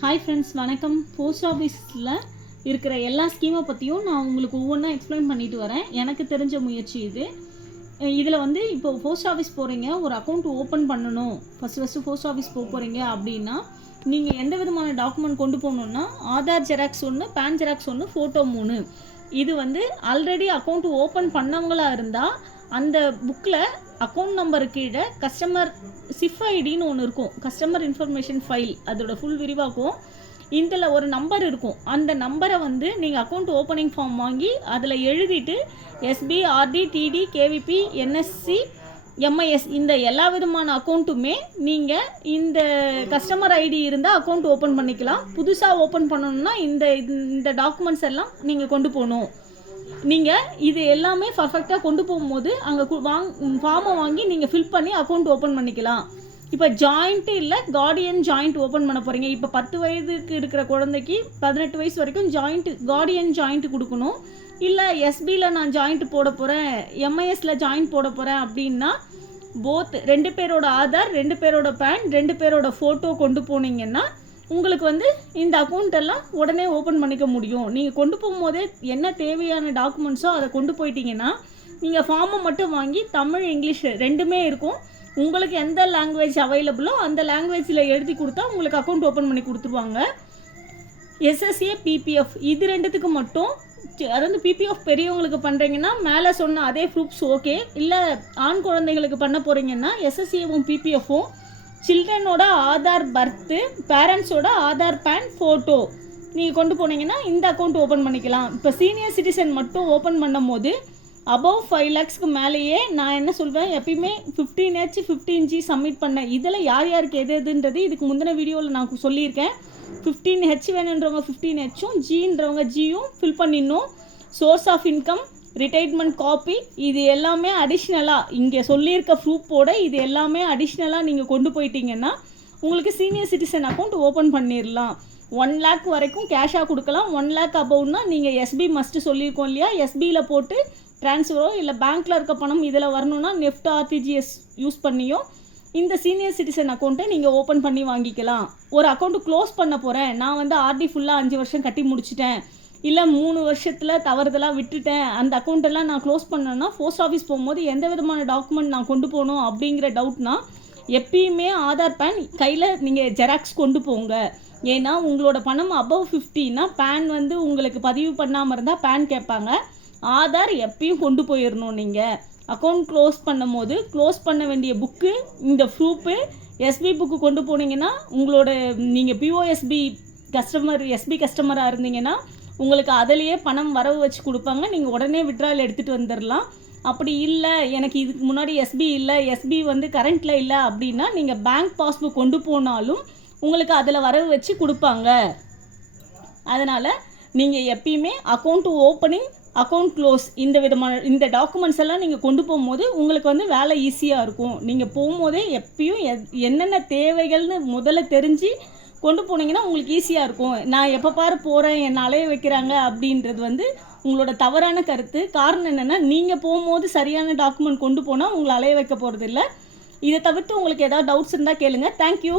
Hi friends வணக்கம். Post ஆஃபீஸில் இருக்கிற எல்லா ஸ்கீமை பற்றியும் நான் உங்களுக்கு ஒவ்வொன்றா எக்ஸ்பிளைன் பண்ணிட்டு வரேன். எனக்கு தெரிஞ்ச முயற்சி இது. இதில் வந்து இப்போ போஸ்ட் ஆஃபீஸ் போகிறீங்க ஒரு அக்கௌண்ட் ஓப்பன் பண்ணணும். ஃபஸ்ட்டு ஃபஸ்ட்டு போஸ்ட் ஆஃபீஸ் போக போகிறீங்க அப்படின்னா நீங்கள் எந்த விதமான டாக்குமெண்ட் கொண்டு போகணுன்னா ஆதார் ஜெராக்ஸ் ஒன்று பேன் ஜெராக்ஸ் ஒன்று ஃபோட்டோ மூணு. இது வந்து ஆல்ரெடி அக்கௌண்ட் ஓப்பன் பண்ணவங்களா இருந்தால் அந்த புக்கில் அக்கௌண்ட் நம்பர் கீழே கஸ்டமர் சிஃப் ஐடின்னு ஒன்று இருக்கும். கஸ்டமர் இன்ஃபர்மேஷன் ஃபைல் அதோட ஃபுல் விரிவாக்கும். இதில் ஒரு நம்பர் இருக்கும். அந்த நம்பரை வந்து நீங்கள் அக்கௌண்ட் ஓப்பனிங் ஃபார்ம் வாங்கி அதில் எழுதிட்டு SB RD TD KVP NSC MIS இந்த எல்லா விதமான அக்கௌண்ட்டுமே நீங்கள் இந்த கஸ்டமர் ஐடி இருந்தால் அக்கௌண்ட் ஓப்பன் பண்ணிக்கலாம். புதுசாக ஓப்பன் பண்ணணும்னா இந்த இந்த டாக்குமெண்ட்ஸ் எல்லாம் நீங்கள் கொண்டு போகணும் நீங்கள் இது எல்லாமே பர்ஃபெக்டாக கொண்டு போகும்போது அங்கே வாங் ஃபார்மை வாங்கி நீங்கள் ஃபில் பண்ணி அக்கௌண்ட் ஓப்பன் பண்ணிக்கலாம். இப்போ ஜாயிண்ட்டு இல்லை கார்டியன் ஜாயிண்ட் ஓப்பன் பண்ண போகிறீங்க இப்போ பத்து வயதுக்கு இருக்கிற குழந்தைக்கு பதினெட்டு வயசு வரைக்கும் ஜாயிண்ட் கார்டியன் ஜாயிண்ட் கொடுக்கணும். இல்லை எஸ்பியில் நான் ஜாயிண்ட் போட போகிறேன் எம்ஐஎஸில் ஜாயிண்ட் போட போகிறேன் அப்படின்னா போத் ரெண்டு பேரோட ஆதார் ரெண்டு பேரோட பேன் ரெண்டு பேரோட ஃபோட்டோ கொண்டு போனீங்கன்னா உங்களுக்கு வந்து இந்த அக்கௌண்ட் எல்லாம் உடனே ஓப்பன் பண்ணிக்க முடியும். நீங்கள் கொண்டு போகும்போதே என்ன தேவையான டாக்குமெண்ட்ஸோ அதை கொண்டு போயிட்டீங்கன்னா நீங்கள் ஃபார்மை மட்டும் வாங்கி தமிழ் இங்கிலீஷ் ரெண்டுமே இருக்கும். உங்களுக்கு எந்த லாங்குவேஜ் அவைலபிளோ அந்த லாங்குவேஜில் எழுதி கொடுத்தா உங்களுக்கு அக்கௌண்ட் ஓப்பன் பண்ணி கொடுத்துருவாங்க. எஸ்எஸ்ஏ பிபிஎஃப் இது ரெண்டுத்துக்கு மட்டும் அதாவது பிபிஎஃப் பெரியவங்களுக்கு பண்ணுறீங்கன்னா மேலே சொன்ன அதே ப்ரூஃப்ஸ் ஓகே இல்லை ஆண் குழந்தைங்களுக்கு பண்ண போகிறீங்கன்னா எஸ்எஸ்ஏவும் பிபிஎஃப்பும் சில்ட்ரனோட ஆதார் பர்த்து பேரண்ட்ஸோட ஆதார் பேன் ஃபோட்டோ. நீங்கள் கொண்டு போனீங்கன்னா இந்த அக்கௌண்ட் ஓப்பன் பண்ணிக்கலாம். இப்போ சீனியர் சிட்டிசன் மட்டும் ஓப்பன் பண்ணும் போது அபவ் ஃபைவ் லேக்ஸ்க்கு மேலேயே நான் என்ன சொல்வேன்? எப்பயுமே fifteen H fifteen G submit பண்ணேன் இதில் யார் யாருக்கு எது எதுன்றது இதுக்கு முந்தின வீடியோவில் நான் சொல்லியிருக்கேன். ஃபிஃப்டீன் ஹெச் வேணுன்றவங்க ஃபிஃப்டீன் ஹெச்சும் ஜின்றவங்க ஜியும் ஃபில் பண்ணிடணும். Source of income retirement copy இது எல்லாமே அடிஷ்னலாக இங்கே சொல்லியிருக்க ப்ரூஃபோட இது எல்லாமே அடிஷ்னலாக நீங்கள் கொண்டு போயிட்டீங்கன்னா உங்களுக்கு சீனியர் சிட்டிசன் அக்கௌண்ட் ஓப்பன் பண்ணிடலாம் ஒன் லேக் வரைக்கும் கேஷாக கொடுக்கலாம். ஒன் லேக் அபவுட்னா நீங்கள் எஸ்பி மஸ்ட்டு சொல்லியிருக்கோம் இல்லையா? எஸ்பியில் போட்டு ட்ரான்ஸ்ஃபரோ இல்லை பேங்க்கில் இருக்க பணம் இதில் வரணும்னா நெஃப்ட் ஆர்டிஜிஎஸ் யூஸ் பண்ணியோ இந்த சீனியர் சிட்டிசன் அக்கௌண்ட்டை நீங்கள் ஓப்பன் பண்ணி வாங்கிக்கலாம். ஒரு அக்கௌண்ட்டு க்ளோஸ் பண்ண போகிறேன் நான் வந்து ஆர்டி ஃபுல்லாக அஞ்சு வருஷம் கட்டி முடிச்சிட்டேன். இல்லை மூணு வருஷத்தில் தவறுதலாக விட்டுட்டேன். அந்த அக்கௌண்ட்டெல்லாம் நான் க்ளோஸ் பண்ணேன்னா போஸ்ட் ஆஃபீஸ் போகும்போது எந்த விதமான டாக்குமெண்ட் நான் கொண்டு போகணும் அப்படிங்கிற டவுட்னா எப்பயுமே ஆதார் பேன் கையில் நீங்கள் ஜெராக்ஸ் கொண்டு போங்க. ஏன்னா உங்களோட பணம் அபவ் ஃபிஃப்டின்னா பேன் வந்து உங்களுக்கு பதிவு பண்ணாமல் இருந்தால் பேன் கேட்பாங்க. ஆதார் எப்பயும் கொண்டு போயிடணும் நீங்கள் அக்கௌண்ட் க்ளோஸ் பண்ணும்போது க்ளோஸ் பண்ண வேண்டிய புக்கு இந்த ப்ரூஃபு எஸ்பி புக்கு கொண்டு போனீங்கன்னா உங்களோட நீங்கள் பிஓஎஸ்பி கஸ்டமர் எஸ்பி கஸ்டமராக இருந்தீங்கன்னா உங்களுக்கு அதிலேயே பணம் வரவு வச்சு கொடுப்பாங்க. நீங்கள் உடனே விட்ரால் எடுத்துகிட்டு வந்துடலாம் அப்படி இல்லை எனக்கு இதுக்கு முன்னாடி எஸ்பி இல்லை எஸ்பி வந்து கரண்ட்டில் இல்லை அப்படின்னா நீங்கள் பேங்க் பாஸ்புக் கொண்டு போனாலும் உங்களுக்கு அதில் வரவு வச்சு கொடுப்பாங்க. அதனால் நீங்கள் எப்பயுமே அக்கௌண்ட் ஓப்பனிங் அக்கௌண்ட் க்ளோஸ் இந்த விதமான இந்த டாக்குமெண்ட்ஸ் எல்லாம் நீங்கள் கொண்டு போகும்போது உங்களுக்கு வந்து வேலை ஈஸியாக இருக்கும். நீங்கள் போகும்போதே எப்பயும் எத்- என்னென்ன தேவைகள்னு முதல்ல தெரிஞ்சு கொண்டு போனீங்கன்னா உங்களுக்கு ஈஸியாக இருக்கும். நான் எப்போ பாரு போகிறேன் என்னை அலைய வைக்கிறாங்க அப்படின்றது வந்து உங்களோட தவறான கருத்து. காரணம் என்னென்னா நீங்கள் போகும்போது சரியான டாக்குமெண்ட் கொண்டு போனால் உங்களை அலைய வைக்க போகிறதில்ல இதை தவிர்த்து உங்களுக்கு ஏதாவது டவுட்ஸ் இருந்தால் கேளுங்கள் தேங்க்யூ